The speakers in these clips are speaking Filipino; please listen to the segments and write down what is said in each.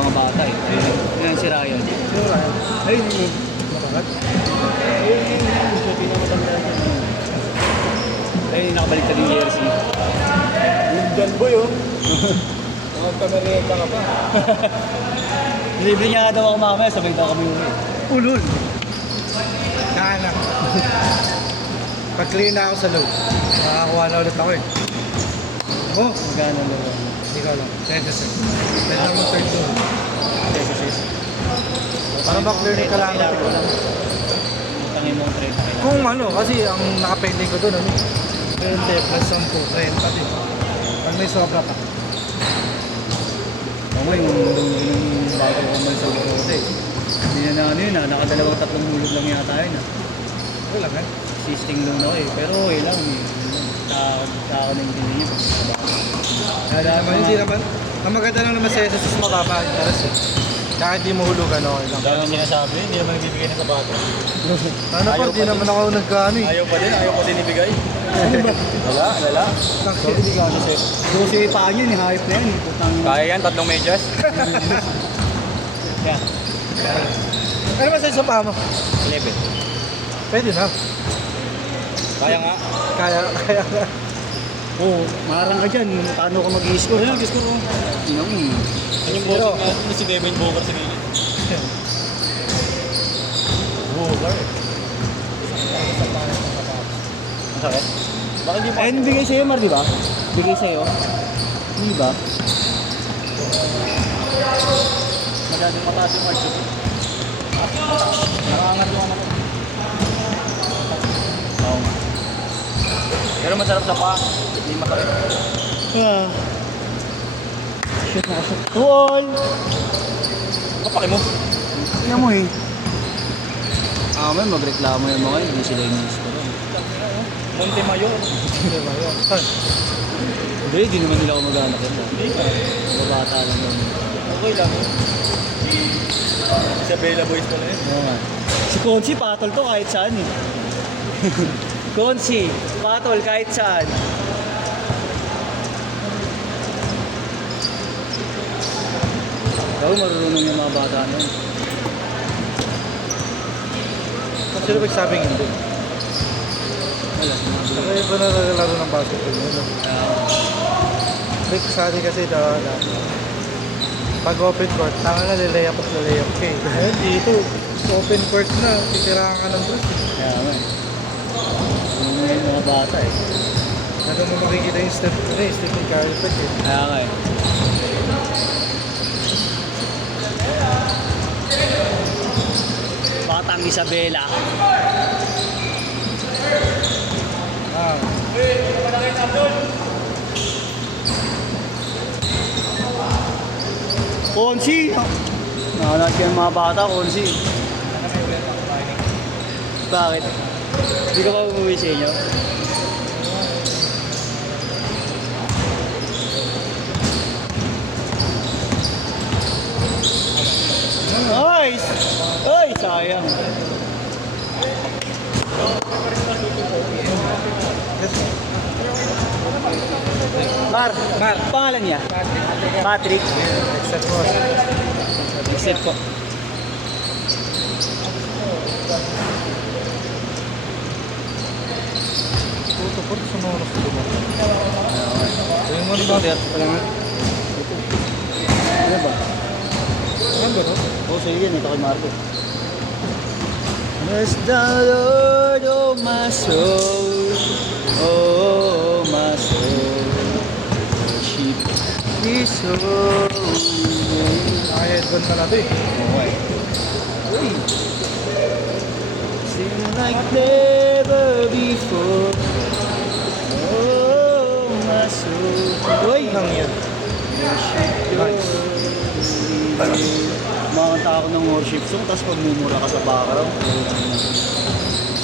mga bata eh. Ayun si Ryan. Sino Ryan? Ayun yun. Makakat? Ayun yun. Siya pinakamatanda niya. Ayun yung nakabaliktad yung jersey. Yung John Boy oh. Mga kamereta ka pa. Libre niya nga daw ako mamaya, sabay daw kami uwi. Ulul! Kaanak. Pag-clean na ako sa loob. Makakakuha na ulit ako eh. Oh, Magkano lang. hindi ko alam. Pesos eh. Pwede naman third doon. Pesos. Para ba-clear ka lang natin. Utangin mo ang 30. Kung ano, kasi ang nakapending ko doon, ano? 20 plus 10, 30 din. Pag may sobra pa. Ako yung bago ko man sa Borote. Hindi na ano yun nakadalawang tatlong hulog lang yata yun Wala nga. Assisting loan ako eh. Pero okay lang eh. Sa ako na yung pinili niya. Hindi naman. Ang maganda lang naman sa SSS mababa ang interest eh. Kahit di mo hulugan, okay lang. Dahil ang sinasabi, hindi naman ibibigay ng sabato. Ano pa, di naman ako nagkaano eh. Ayaw pa din ibigay. Wala. Sorry, di ka ano sir. Dosi pa niyo, ni hype na yan. Kaya yan, 3 medyas. Yeah. Ano ba sa isa pa mo? 11. Pwede na. Kaya nga. Kaya nga. Oo, marang ka dyan. Paano ka mag-i-score? Ayun, mag-i-score ko. Sino mo eh. Ano yung boss na si Devin Booker sa gilid? Booker. Masakit? Bakit di mo? Ayun, bigay sa'yo, Mar, di ba? Bigay sa'yo. Hindi ba? Masyadong mataas yung mark. Nakaangat yung ano ko. Oo nga. Pero masarap sa pa. Hindi masakit. Shit, nakasok. Tuol! Kapaki mo. Tingnan mo eh. May magreklamo yung mga yun. Hindi sila ini-score. Monte Mayor. Hindi naman nila ako mag-anak yun. Babata lang naman. Okay lang. Isabela Boys pala yun. Oo nga. Si Konsi, patol to kahit saan eh. Konsi, patol kahit saan. Oo, marunong yung mga bata na yun. Sino ba sabing hindi? Wala. Saka iba na naglalaro ng basketball mo. Rick Sadi kasi pag open court, tanga na lilayap at lilayap ka eh. Ngayon dito, open court na, titirahan ka ng bros. Kaya nga eh. Marunong yung mga bata eh. Ano mo makikita yung Stephen Curry pa eh. Kaya nga eh. Batang Isabela. Ah, Konsi! Nakalag ka ng mga bata, Konsi. Bakit? Hindi ka pa umuwi sa inyo? Ay! Ay! Sayang. Mar, pangalan niya? Patrick. except mo. Except po. Puto po, sumunod sa lugar. Yung mo Ito, ba? wala nga. Ano ba? Ano ba to? Oo, sa'yo yan. Ito kay Marco. Bless the Lord, oh my soul. Oh, my soul. Worship His holy name. Naka-headphone ka na to eh. Okay. Uy. Sing like never before. Oh, my soul. Uy. Nang yan. Nice. Makakanta ako ng worship song, tapos pagmumura ka sa background.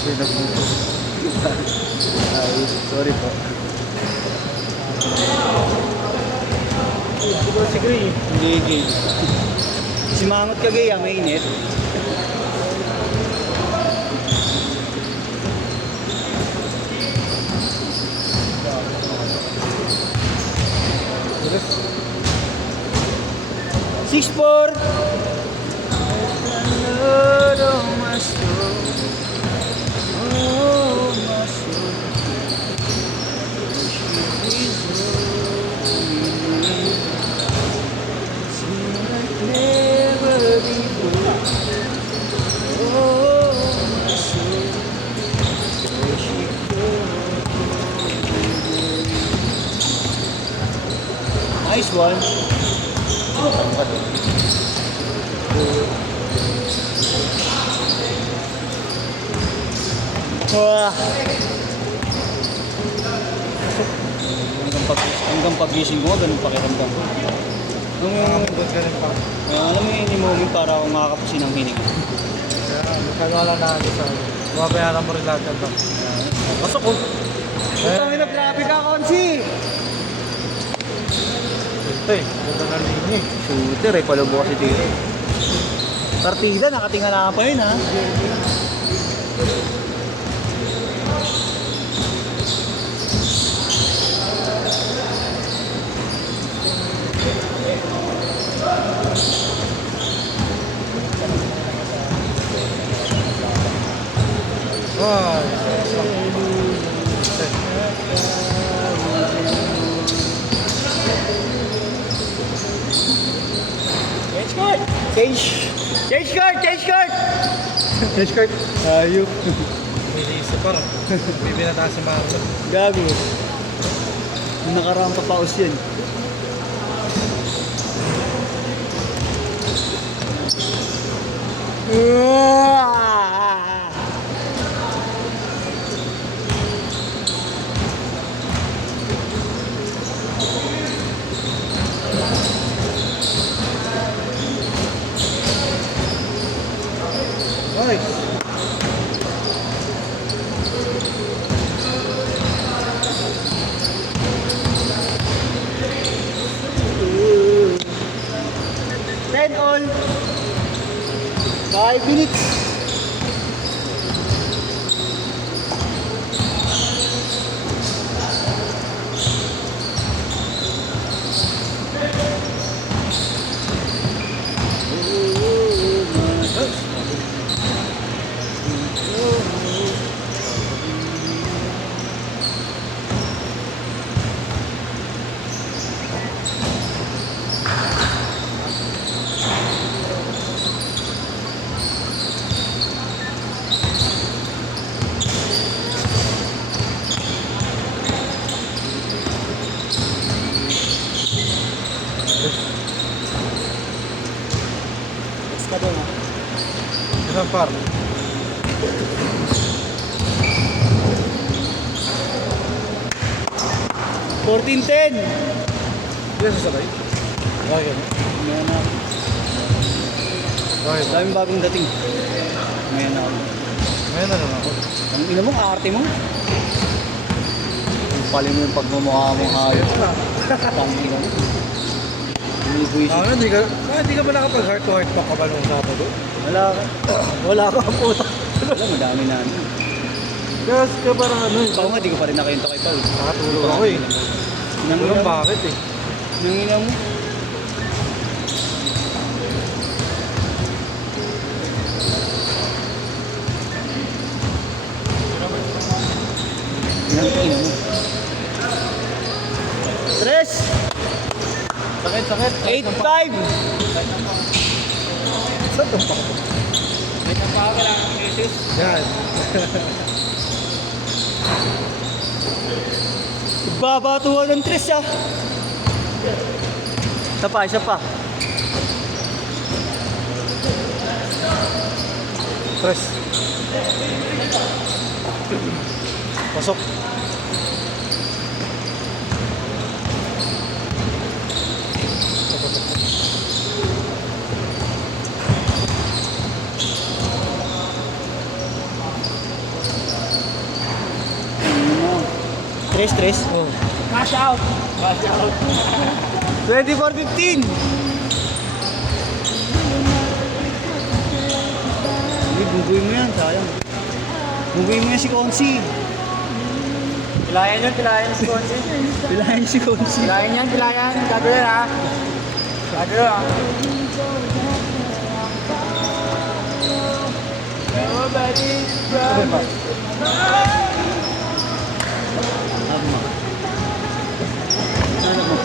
Pinagmuto. Ay, sorry po. Ito si Gray. Hindi, gay. Si Mangot ka gay, mainit. Yes. 6'4". Oh, my soul. She is like never before. Oh, my soul. Where she goes. Nice one. Wah. Hanggang pagising ko, ganun pakiramdam ko. Nakapagod ka rin pa. Alam mo yung moment para akong makakapusin ng hininga. Kaya, magkagawa lang natin sa akin. Mabayaran mo rin lahat yan ba? Pasok ko. Putangin na, grabe ka, Konsi! Ito eh, ganda na linya eh. Shooter eh, palubo kasi dito. Partida, nakatingala pa yun ha. Ay, Change card! Change card! Change card! Change card! Ayok. may isa pa rin. Bibinata si Marlon. Gago. Nakaraang papaus yan. Nice. Ten all. 5 minutes. Ka doon, ha? Isang par. $14.10. Hindi sasabay. Okay. Ngayon na. Okay. Daming bagong dating. Ngayon na ako. Ngayon na lang ako. Ang ina mo, arte mo. Ang pali mo yung pagmumukha mong hayop. Pangina mo. Binibuisit. Hindi ka ba nakapag-heart to heart pa ka ba nung Sabado? Wala ka. Wala ka ang puta. Wala, madami na ano. Gas ka parang ano eh. Ikaw nga, di ko pa rin nakayunta kay Paul. Nakatulog ako eh. Nangina mo. Bakit eh? Nangina mo. Nangina mo. Tres! Sakit. 8-5! Saan itong pa? Yan. Babatuhan ng tres ah! Isa pa. Tres. Pasok. Tres. Oh. Cash out! 24-15! Hindi, bubuin mo yan, sayang. Bubuin mo yan si Konsi. Pilayan si Konsi. Pilayan si Konsi. Pilayan. Gado yan ha. Gado yan. Ano ba? Tama. Sana mo.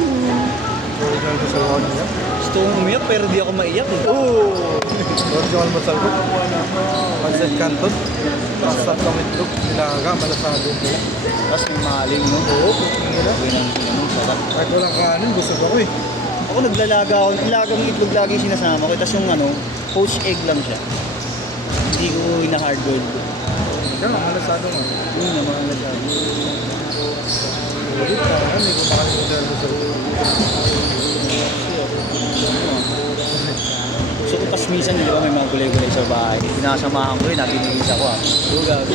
Original Basal ko niya. Gusto kong umiyak pero di ako maiyak eh. Original Basal ko. Pancit Canton. Pasat ng itlog. Nilaga. Malasado nila. Tapos may maling no? Oo, cooking nila. Gawin ang pinamong sarap. Kahit walang kanin, busog ako eh. Ako naglalaga ako. Nilagang itlog lagi yung sinasama ko. Tapos yung ano, poached egg lang siya. Hindi ko ina-hard boiled. Kaya malasado nga. Yun naman ang lagay. Ulit ka. May kumakain ng Original Basal ko. So tapos minsan di ba may mga gulay-gulay sa bahay. Pinasamahan ko yun, natinigis ako ah. Oo, gabi.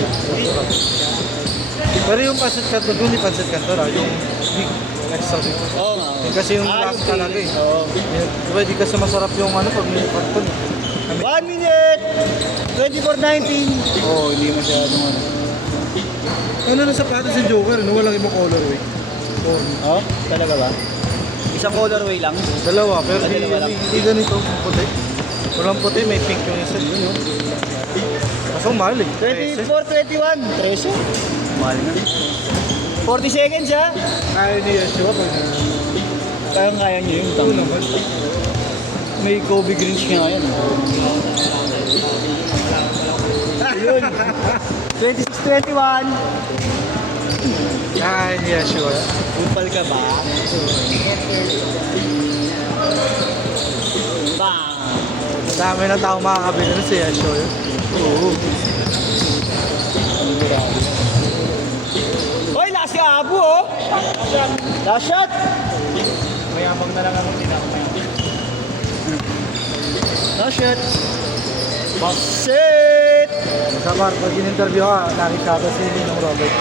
Pero yung pancit canton, hindi pancit canton yung big, extra big. Oo nga. oo. Kasi yung last okay. talaga eh. Oo. Diba, di kasi masarap yung ano pag may canton. 1 minute! 24:19. Oo, hindi masyadong ano. Ano na sapatos si Joker, no? Walang ibang colorway. Oh, talaga ba? Isang colorway lang. Dalawa, pero Ah, dalawa lang. hindi ganito, puti. Walang puti, may pink yung isa. Kaso mahal eh. 24:21. 13. Mahal na. 40 seconds ha? Kaya niya siya pag Kaya niyo yung ito tang. naman. May Kobe Grinch nga yan. Ayun. 26:21. Kaya niya siya. Upal ka ba? Bang! Dami na tao makakabili na siya siya. Oo. Hoy, last si Abu oh! Last shot! Mayamang na lang ako, hindi na ako mayamang. Last shot! Basit! Sa bar, pag in-interview ka, nakikita si Ninong Robert.